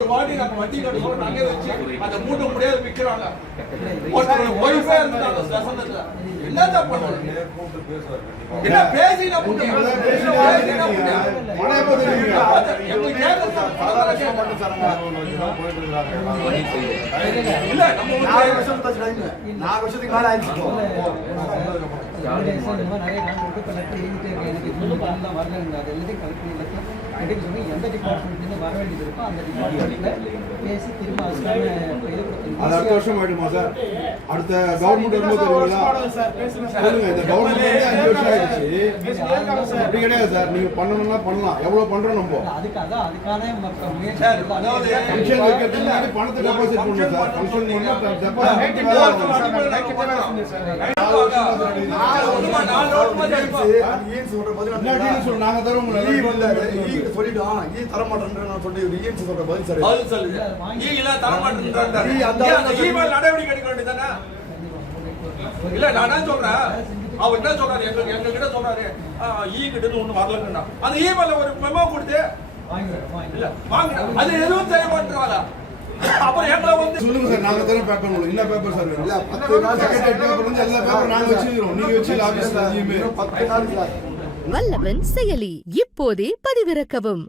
வாட்டி நாங்க வட்டி கட்டுறோம் நாங்க வச்சு அந்த மூட்டை முடியாது ஒருத்தர் ஒய்ஃபே இருந்தாங்க வசந்தத்துல என்னதான் பண்ணுவாங்க என்ன பேசி. இல்ல நம்ம நாலு வருஷத்துக்கு மேல ஆயிடுச்சு. நிறைய நாள் விட்டு கலெக்டர் எழுதிட்டே இருக்கு எனக்கு பண்ணலாம் வரலங்க அது எல்லாத்தையும் கலெக்டர் எடுக்க சொல்லி எந்த டிபார்ட்மெண்ட்லேருந்து வர வேண்டியது இருக்கோ அந்த டிபார்ட்மெண்ட்ல பேசி திரும்ப அதுக்கான இது அது அடுத்த வருஷம் ஆயிடுமா சார்? அடுத்த கவர்மெண்ட் வரும்போது சொல்லுங்க இந்த கவர்மெண்ட் அஞ்சு வருஷம் ஆயிடுச்சு. அப்படி கிடையாது சார். நீங்க பண்ணணும்னா பண்ணலாம். எவ்வளவு பண்றோம் நம்ம? அதுக்கு அதான் அதுக்கான ஃபங்க்ஷன் வைக்கிறதுக்கு பணத்தை டெபாசிட் பண்ணணும் சார். ஃபங்க்ஷன் பண்ணா டெபாசிட் சொல்லு நாங்க தரோம் பதில் சொல்லுங்க. ஈ இல்ல நடவடிக்கை எடுக்க? இல்ல நான் என்ன சொல்றேன். அவர் என்ன சொல்றாரு? எங்க எங்க கிட்ட சொல்றாரு ஈ கிட்ட ஒண்ணு வரலங்கண்ணா. அந்த ஈ மேல ஒரு மெமோ கொடுத்து வாங்கிடுறோம் இல்ல அது எதுவும் செய்ய மாட்டேங்கிறாங்க அப்புறம் எங்களை வந்து நாங்க தரோம் பேப்பர் உங்களுக்கு என்ன பேப்பர் சார் வேணும்? செக்ரட்டரி பேப்பர் வந்து எல்லா பேப்பர் நாங்க வச்சுக்கிறோம். நீங்க வச்சு ஆபீஸ்ல எதையுமே. வல்லவன் செயலி இப்போதே பதிவிறக்கவும்.